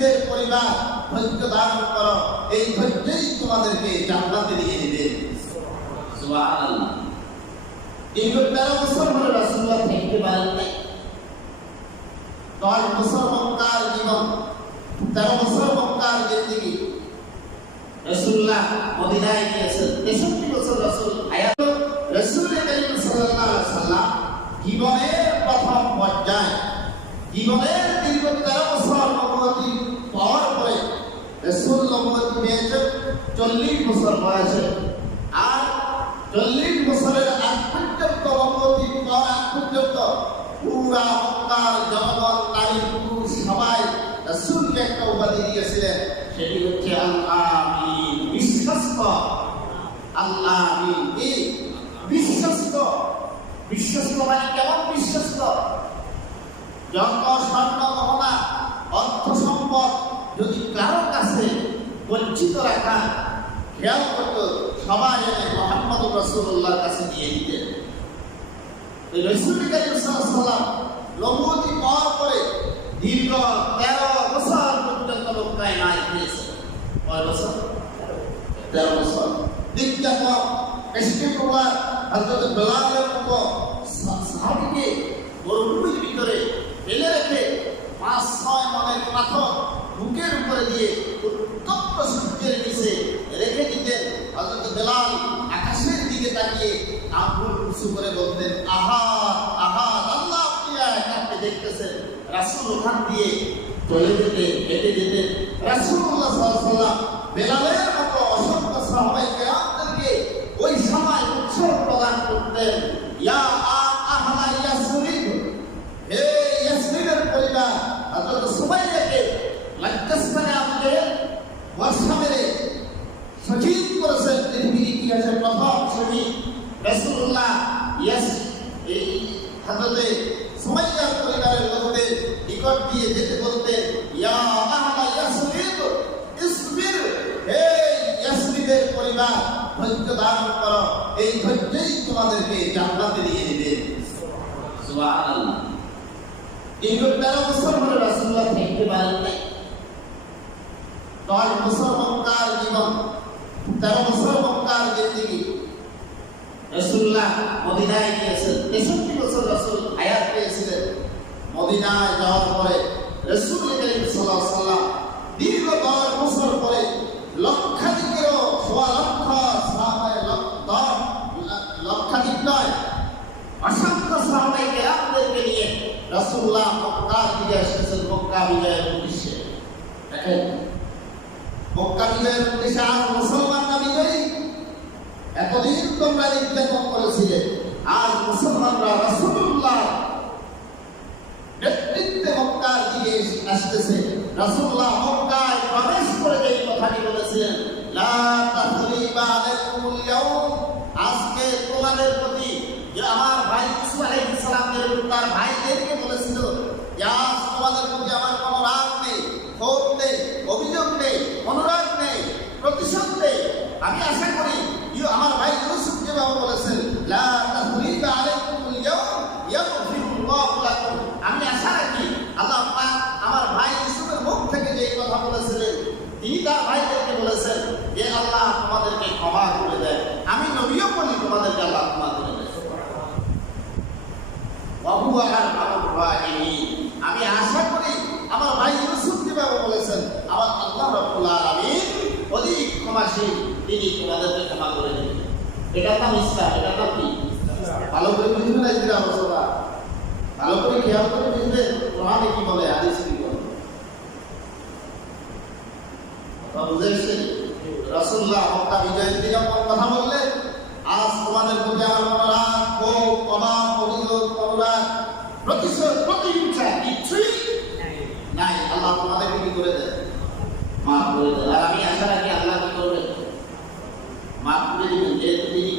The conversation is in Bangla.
ইয়াসরিবের পরিবার ধৈর্য ধারণ করো। এই ধৈর্যই তোমাদেরকে জান্নাতে নিয়ে নেবে বছর বছর জীবনের প্রথম পর্যায়ে, জীবনের দীর্ঘ তেরো বছর নবতী পাওয়ার পরে রসুল নবতী পেয়েছেন চল্লিশ বছর বয়সে। আর চল্লিশ বছরের আগ পর্যন্ত নবতী পাওয়ার আগ পর্যন্ত পুরা মক্কার জনগণ, নারী, পুরুষ সবাই রসুলকে একটা উপাধি দিয়েছিলেন। সেটি হচ্ছে আল্লাহ বিশ্বস্ত। আল্লাহ আমিন এই বিশ্বস্ত। বিশ্বস্ত মানে কেমন বিশ্বস্ত? যত স্বর্ণ গহনা, অর্থ সম্পদ যদি কারও কাছে বঞ্চিত রাখা খেয়াল করত সবাই এনে মোহাম্মদ রসুল্লাহর কাছে দিয়ে দিতেন ওই রসুল করিম সাল্লাম পাওয়ার পরে দীর্ঘ তেরো বছর পর্যন্ত মক্কায় নাই দিয়েছে কয় বছর? তেরো বছর। নির্যাতন এস্টিপুলার হজরত বেলালের মতো সাহাবিকে মরুভূমির ভিতরে ফেলে রেখে পাঁচ ছয় মনের পাথর বুকের উপরে দিয়ে উত্তপ্ত সূর্যের নিচে রেখে দিতেন হজরত বেলাল আকাশের তাকিয়ে আঙ্গুল উঁচু করে বলতেন আহাত আহাত আল্লাহ আপনি একাকে দেখতেছেন। রাসূল ওখান দিয়ে চলে যেতেন হেঁটে যেতেন রাসূলুল্লাহ সাল্লাল্লাহু বেলালের মতো অসংখ্য সাহাবাই কেরামদেরকে ওই সময় উৎসব প্রদান করতেন। ইয়া আহলা ইয়াসরিব হে ইয়াসরিবের পরিবার, হযরত সুমাইয়াকে লজ্জাস্থানে আমাকে বর্ষা মেরে। শহীদ করেছেন, পৃথিবীর ইতিহাসের প্রথম শহীদ রাসূলুল্লাহ, ইয়াস, এই হযরতে সুমাইয়ার পরিবারের লোকদের নিকট দিয়ে যেতে বলতেন, ইয়া আহলা ইয়াসরিব ইসবির হে ইয়াসরিবের পরিবার, ধৈর্য ধারণ করো, এই ধৈর্যই তোমাদেরকে জান্নাতে নিয়ে নেবে। সুবহানাল্লাহ। দীর্ঘ তেরো বছর হলো রাসূলুল্লাহ থাকতে পারেন নাই। দশ বছর মক্কার জীবন, তেরো বছর রসুল্লাহ মদিনায় গিয়েছেন। তেষট্টি বছর রসুল হায়াত পেয়েছিলেন। মদিনায় যাওয়ার পরে রসুল করিম সাল্লাহ সাল্লাম দীর্ঘ দশ বছর পরে লক্ষাধিকেরও সোয়া লক্ষ লক্ষাধিক নয়, অসংখ্য সাহাবাই কেরামদেরকে নিয়ে রসুল্লাহ মক্কা বিজয় এসেছেন, মক্কা বিজয়ের উদ্দেশ্যে। দেখেন, মক্কা বিজয়ের উদ্দেশ্যে আজ মুসলমানরা বিজয়ী আমার ভাই বলেছিল আজ তোমাদের প্রতি আমার কোনো রাগ নেই, ক্ষোভ নেই, অভিযোগ নেই, অনুরাগ নেই, প্রতিশোধ নেই। আমি আশা করি আমার ভাই ইউসুফ যেভাবে বলেছেন লা তাসরিবা আলাইকুমুল ইয়াউম ইয়াগফিরুল্লাহু লাকুম আমি আশা রাখি আল্লাহ পাক আমার ভাই ইউসুফের মুখ থেকে যে কথা বলেছিলেন তিনি তার ভাইদেরকে বলেছেন যে আল্লাহ, তোমাদেরকে ক্ষমা করে দেয় আমি নবীও বলি, তোমাদেরকে আল্লাহ ক্ষমা করে। আমি আশা করি আমার ভাই ইউসুফ যেভাবে বলেছেন, আমার আল্লাহ রাব্বুল আলামিন অধিক ক্ষমাশীল, তিনি তোমাদেরকে ক্ষমা করে দেবেন। এটা নাম ইসলাম এটা নাম কি? ভালো করে বুঝবেন আলোচনা ভালো করে খেয়াল করে বুঝবেন, কোরআনে কি বলে, হাদিস কি বলে কথা বুঝে মক্কা যখন কথা বললেন। আজ তোমাদের প্রতি আমার রাগ, ক্ষোভ অভাব অভিযোগ, অনুরাগ, প্রতিশোধ কিছুই নাই। আল্লাহ তোমাদেরকে কি করে দেয় আর আমি আশা রাখি আল্লাহ কি করবেন? মাফ করে দিবেন, যেহেতু তিনি